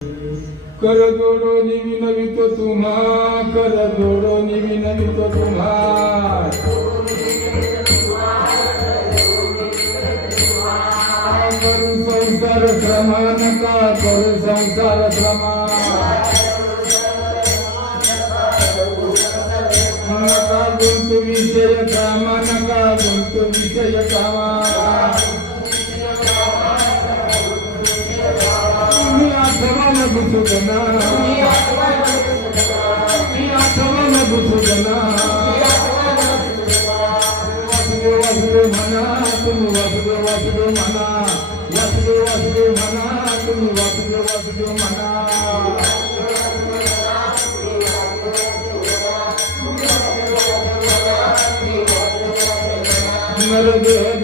कर जोडोनी विनवितो तुम्हा, कर जोडोनी विनवितो तुम्हा, करू संसार श्रमा नका करू संसार श्रमा, नका गुंतू विषय कामा, नका गुंतू विषय कामा, मी आठवण घुसुगना, मी आठवण घुसुगना, वासुदेव वासुदेव म्हणा तुम्ही, वासुदेव वासुदेव म्हणा, वासुदेव वासुदेव म्हणा तुम्ही, वासुदेव वासुदेव म्हणा, नरदेह